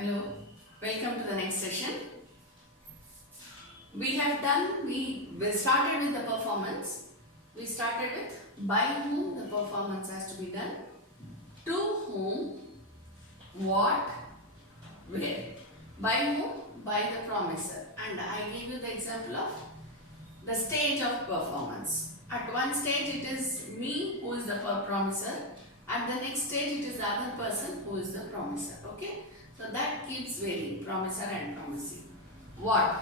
Hello, welcome to the next session. We started with the performance. We started with by whom the performance has to be done, to whom, what, where. By whom? By the promiser. And I give you the example of the stage of performance. At one stage it is me who is the promiser. At the next stage it is the other person who is the promiser. Okay? So that keeps varying, promiser and promisee. What?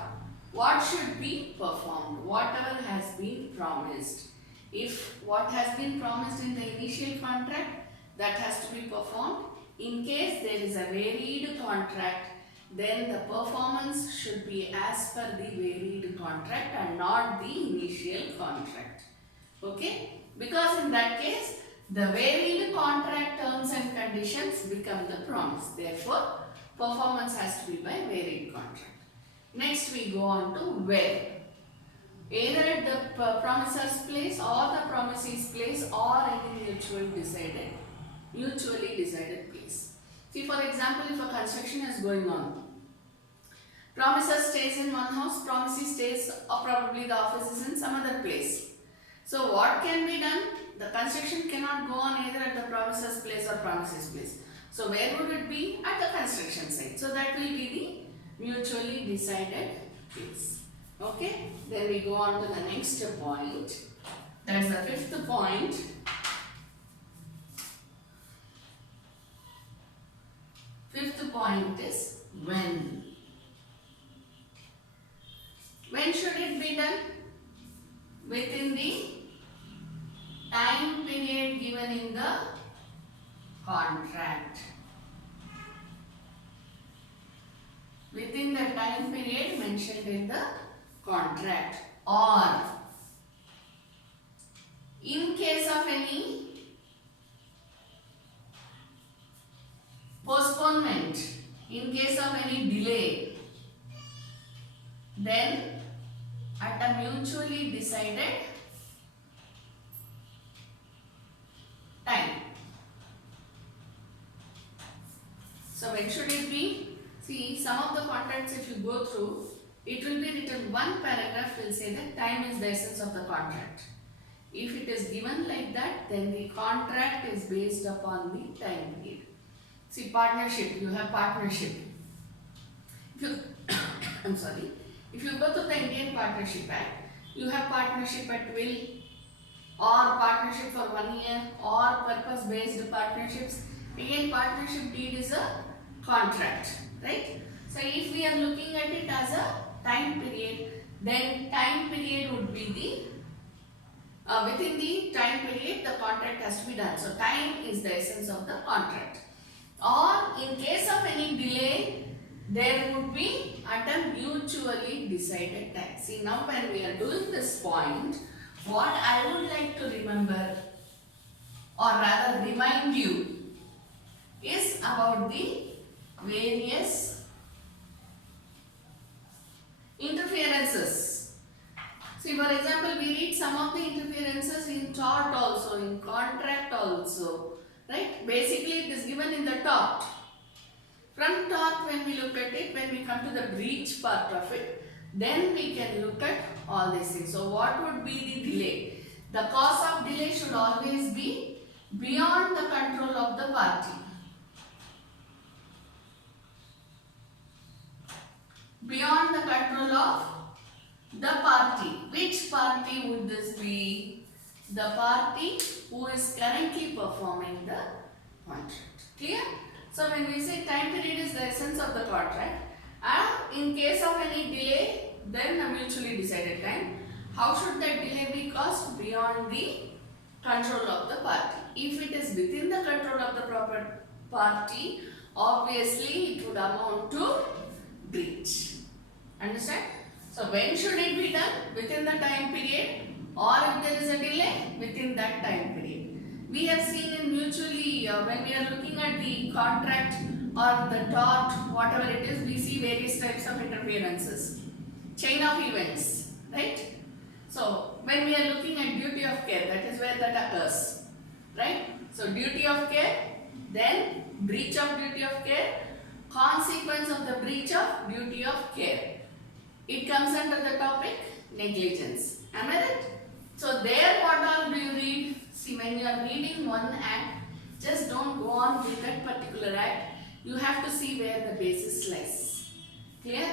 What should be performed? Whatever has been promised. If what has been promised in the initial contract, that has to be performed. In case there is a varied contract, then the performance should be as per the varied contract and not the initial contract. Okay? Because in that case, the varied contract terms and conditions become the promise. Therefore, performance has to be by varied contract. Next we go on to where. Either at the promiser's place or the promisee's place or any mutually decided place. See, for example, if a construction is going on, promiser stays in one house, promisee stays or probably the office is in some other place. So what can be done? The construction cannot go on either at the promiser's place or promisee's place. So where would it be? At the construction site. So that will be the mutually decided place. Okay? Then we go on to the next point. That is the fifth point. Fifth point is when. When should it be done? Within the time period given in the contract. Within the time period mentioned in the contract, or in case of any postponement, in case of any delay, then at a mutually decided time. So when should it be? See, some of the contracts if you go through, it will be written, one paragraph will say that time is the essence of the contract. If it is given like that, then the contract is based upon the time period. See, partnership, you have partnership. If you, I'm sorry, if you go to the Indian Partnership Act, you have partnership at will, or partnership for 1 year, or purpose-based partnerships. Again, partnership deed is a contract, right? So if we are looking at it as a time period, then time period would be the within the time period the contract has to be done. So time is the essence of the contract. Or in case of any delay, there would be at a mutually decided time. See, now when we are doing this point, what I would like to remember, or rather remind you, is about the various interferences. See, for example, we read some of the interferences in tort also, in contract also, right? Basically, it is given in the tort. From tort, when we look at it, when we come to the breach part of it, then we can look at all these things. So, what would be the delay? The cause of delay should always be beyond the control of the party. Beyond the control of the party. Which party would this be? The party who is currently performing the contract. Clear? So when we say time period is the essence of the contract, and in case of any delay, then a mutually decided time. How should that delay be caused? Beyond the control of the party. If it is within the control of the proper party, obviously it would amount to breach. Understand? So when should it be done? Within the time period, or if there is a delay, within that time period. We have seen in mutually, when we are looking at the contract or the tort, whatever it is, we see various types of interferences. Chain of events, right? So when we are looking at duty of care, that is where that occurs, right? So duty of care, then breach of duty of care, consequence of the breach of duty of care. It comes under the topic negligence. Am I right? So there what all do you read? See, when you are reading one act, just don't go on with that particular act. You have to see where the basis lies. Clear?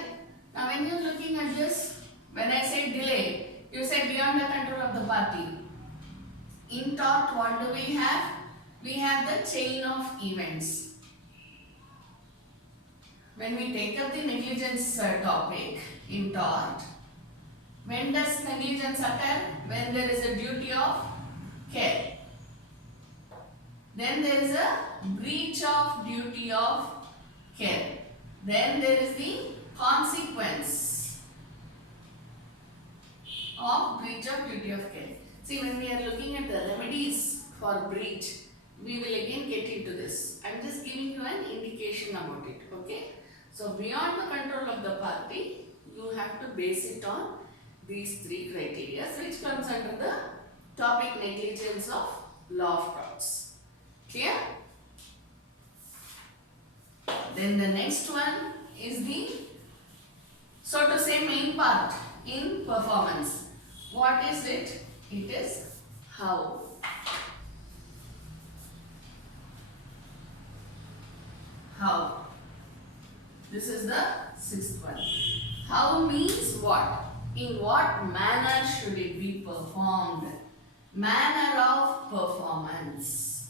Now when you are looking at this, when I say delay, you say beyond the control of the party. In tort, what do we have? We have the chain of events. When we take up the negligence topic in tort, when does negligence occur? When there is a duty of care. Then there is a breach of duty of care. Then there is the consequence of breach of duty of care. See, when we are looking at the remedies for breach, we will again get into this. I am just giving you an indication about it. Okay. So, beyond the control of the party, you have to base it on these three criteria, which comes under the topic negligence of law of torts. Clear? Then the next one is the, so to say, main part in performance. What is it? It is how. How. This is the sixth one. How means what? In what manner should it be performed? Manner of performance.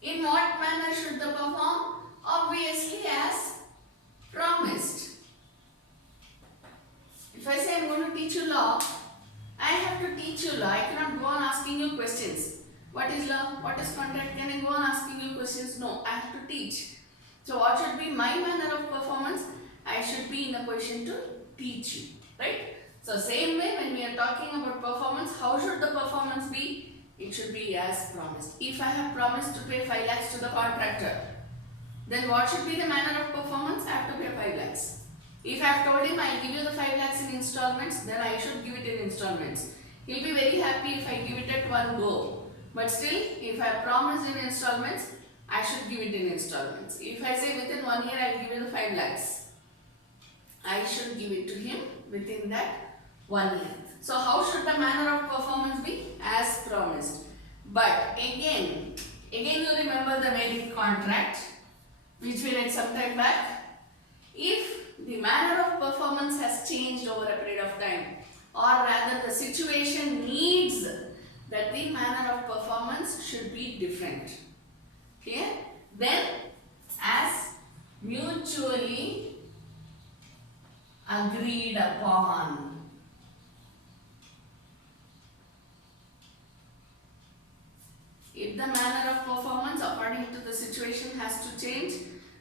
In what manner should they perform? Obviously as promised. If I say I am going to teach you law, I have to teach you law. I cannot go on asking you questions. What is law? What is contract? Can I go on asking you questions? No, I have to teach. So what should be my manner of performance? I should be in a position to teach you. Right? So same way when we are talking about performance, how should the performance be? It should be as promised. If I have promised to pay 5 lakhs to the contractor, then what should be the manner of performance? I have to pay 5 lakhs. If I have told him I will give you the 5 lakhs in installments, then I should give it in installments. He will be very happy if I give it at one go. But still, if I have promised in installments, I should give it in installments. If I say within 1 year I will give you the 5 lakhs, I should give it to him within that 1 year. So how should the manner of performance be? As promised. But again you remember the marriage contract which we read some time back. If the manner of performance has changed over a period of time, or rather the situation needs that the manner of performance should be different. Clear? Then as mutually agreed upon. If the manner of performance according to the situation has to change,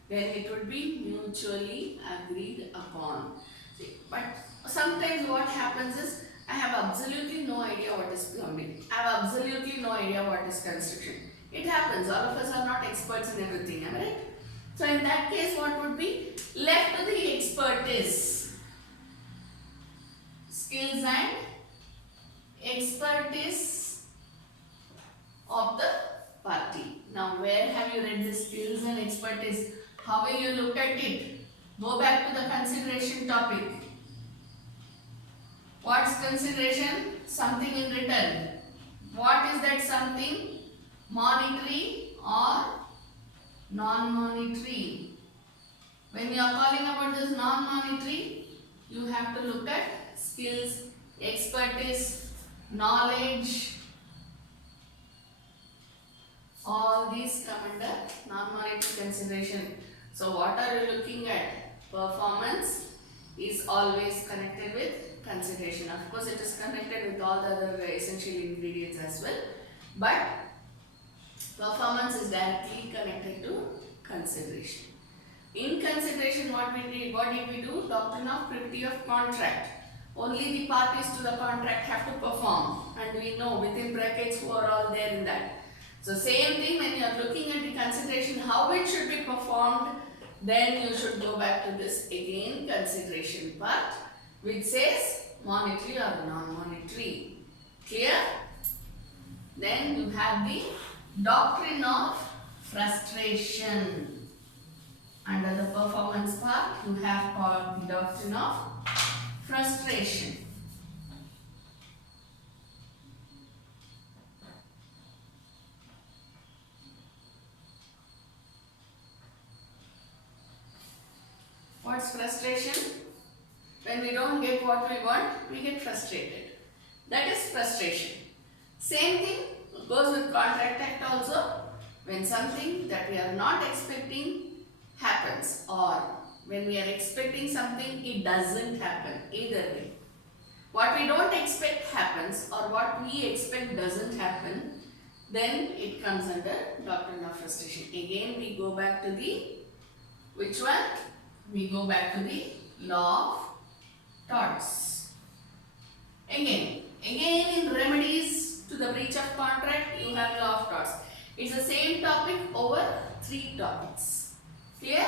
then it would be mutually agreed upon. See, but sometimes what happens is, I have absolutely no idea what is plumbing. I have absolutely no idea what is construction. It happens. All of us are not experts in everything, am I right? So in that case, what would be left to the expertise? Skills and expertise of the party. Now, where have you read the skills and expertise? How will you look at it? Go back to the consideration topic. What's consideration? Something in return. What is that something? Monetary or non-monetary? When you are calling about this non-monetary, you have to look at skills, expertise, knowledge. All these come under non-monetary consideration. So what are you looking at? Performance is always connected with consideration. Of course, it is connected with all the other essential ingredients as well. But performance is directly connected to consideration. In consideration, what did we do? Doctrine of privity of contract. Only the parties to the contract have to perform, and we know within brackets who are all there in that. So same thing when you are looking at the consideration, how it should be performed, then you should go back to this again consideration part, which says monetary or non-monetary. Clear? Then you have the doctrine of frustration. Under the performance part, you have called the doctrine of frustration. What's frustration? When we don't get what we want, we get frustrated. That is frustration. Same thing goes with contract act also. When something that we are not expecting happens, or when we are expecting something it doesn't happen, either way. What we don't expect happens, or what we expect doesn't happen, then it comes under doctrine of frustration. Again we go back to the, which one? We go back to the law of torts. Again in remedies to the breach of contract, you have law of torts. It's the same topic over 3 topics. Clear?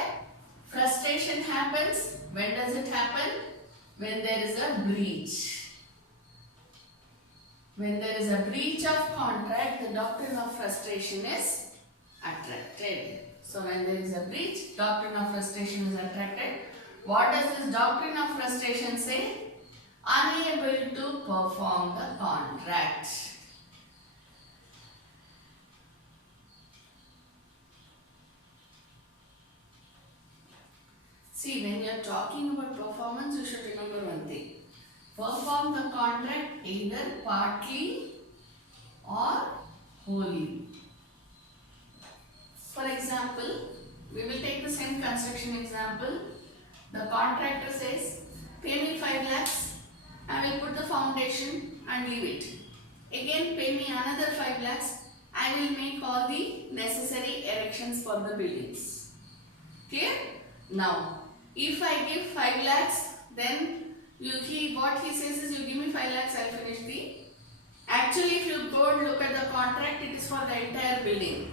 Frustration happens. When does it happen? When there is a breach. When there is a breach of contract, the doctrine of frustration is attracted. So when there is a breach, doctrine of frustration is attracted. What does this doctrine of frustration say? Unable to perform the contract. See, when you are talking about performance, you should remember one thing. Perform the contract either partly or wholly. For example, we will take the same construction example. The contractor says, pay me 5 lakhs, I will put the foundation and leave it. Again, pay me another 5 lakhs, I will make all the necessary erections for the buildings. Clear? Now, if I give 5 lakhs, then what he says is, you give me 5 lakhs, I will finish the. Actually, if you go and look at the contract, it is for the entire building.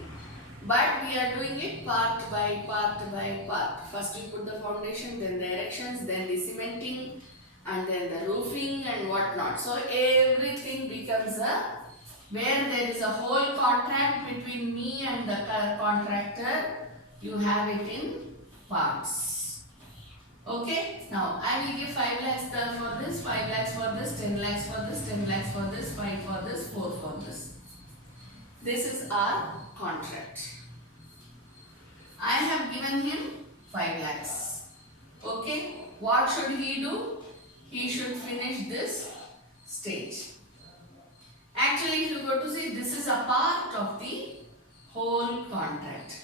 But we are doing it part by part by part. First we put the foundation, then the erections, then the cementing, and then the roofing and whatnot. So everything becomes where there is a whole contract between me and the contractor, you have it in parts. Okay, now I will give 5 lakhs for this, 5 lakhs for this, 10 lakhs for this, 10 lakhs for this, 5 for this, 4 for this. This is our contract. I have given him 5 lakhs. Okay, what should he do? He should finish this stage. Actually, if you go to see, this is a part of the whole contract.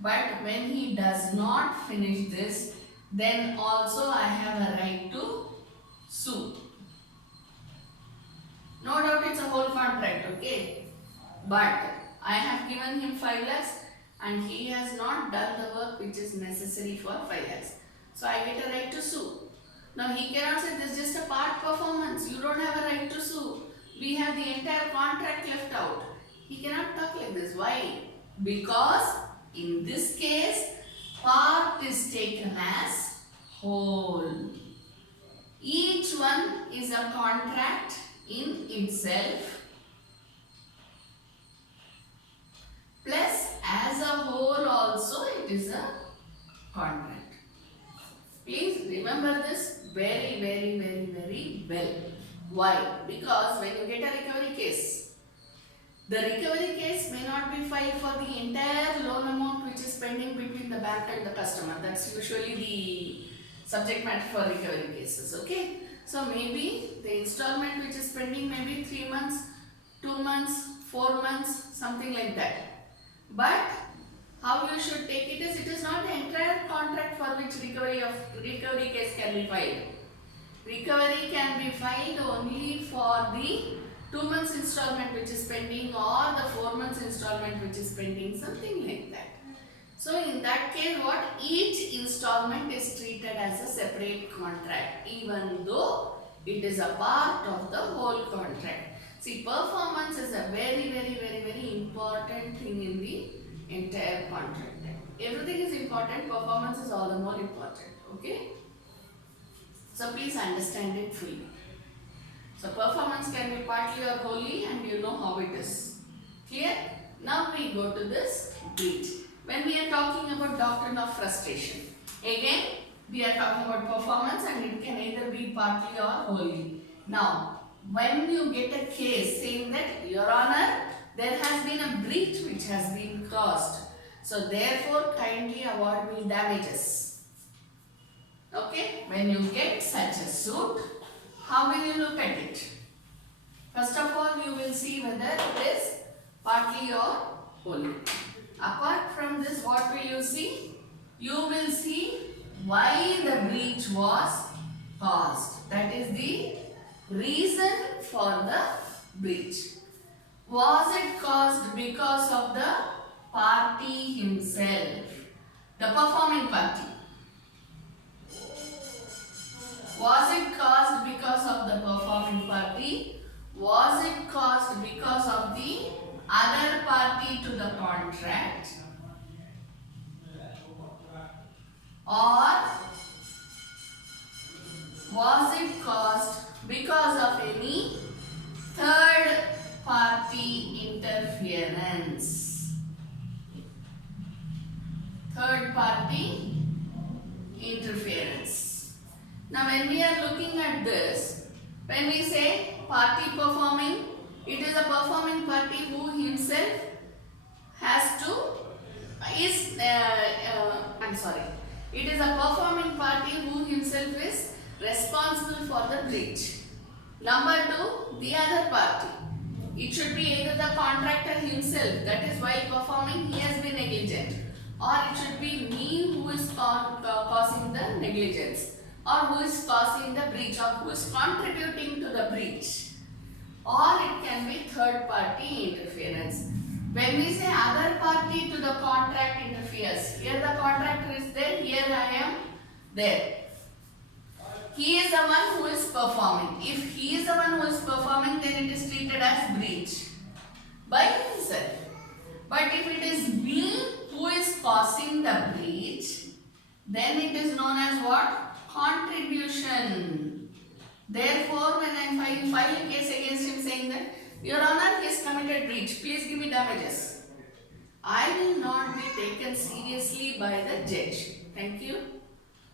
But when he does not finish this, then also I have a right to sue. No doubt it's a whole contract, okay? But I have given him 5 lakhs and he has not done the work which is necessary for 5 lakhs. So I get a right to sue. Now he cannot say this is just a part performance. You don't have a right to sue. We have the entire contract left out. He cannot talk like this. Why? Because in this case, part is taken as whole. Each one is a contract in itself. Plus as a whole also it is a contract. Please remember this very well. Why? Because when you get a recovery case, the recovery case may not be filed for the entire loan amount which is pending between the bank and the customer. That's usually the subject matter for recovery cases. Okay. So maybe the installment which is pending may be 3 months, 2 months, 4 months, something like that. But how you should take it is not the entire contract for which recovery case can be filed. Recovery can be filed only for the 2 months installment which is pending, or the 4 months installment which is pending, something like that. So in that case, what? Each installment is treated as a separate contract, even though it is a part of the whole contract. See, performance is a very important thing in the entire contract. Everything is important, performance is all the more important. Okay? So please understand it fully. So performance can be partly or wholly, and you know how it is. Clear? Now we go to this breach. When we are talking about doctrine of frustration, again we are talking about performance and it can either be partly or wholly. Now, when you get a case saying that, Your Honor, there has been a breach which has been caused, so therefore kindly award me damages. Okay, when you get such a suit, how will you look at it? First of all, you will see whether it is partly or wholly. Apart from this, what will you see? You will see why the breach was caused. That is the reason for the breach. Was it caused because of the party himself, the performing party? Was it caused because of the performing party? Was it caused because of the other party to the contract? Or was it caused because of any third party interference? Third party interference. Now when we are looking at this, when we say party performing, it is a performing party who himself has to it is a performing party who himself is responsible for the breach. Number two, the other party. It should be either the contractor himself, that is while performing he has been negligent, or it should be me who is causing the negligence, or who is causing the breach, or who is contributing to the breach, or it can be third party interference. When we say other party to the contract interferes, here the contractor is there, here I am there. He is the one who is performing. If he is the one who is performing, then it is treated as breach by himself. But if it is me who is causing the breach, then it is known as what? Contribution. Therefore, when I file a case against him saying that, Your Honor, he has committed breach, please give me damages, I will not be taken seriously by the judge. Thank you.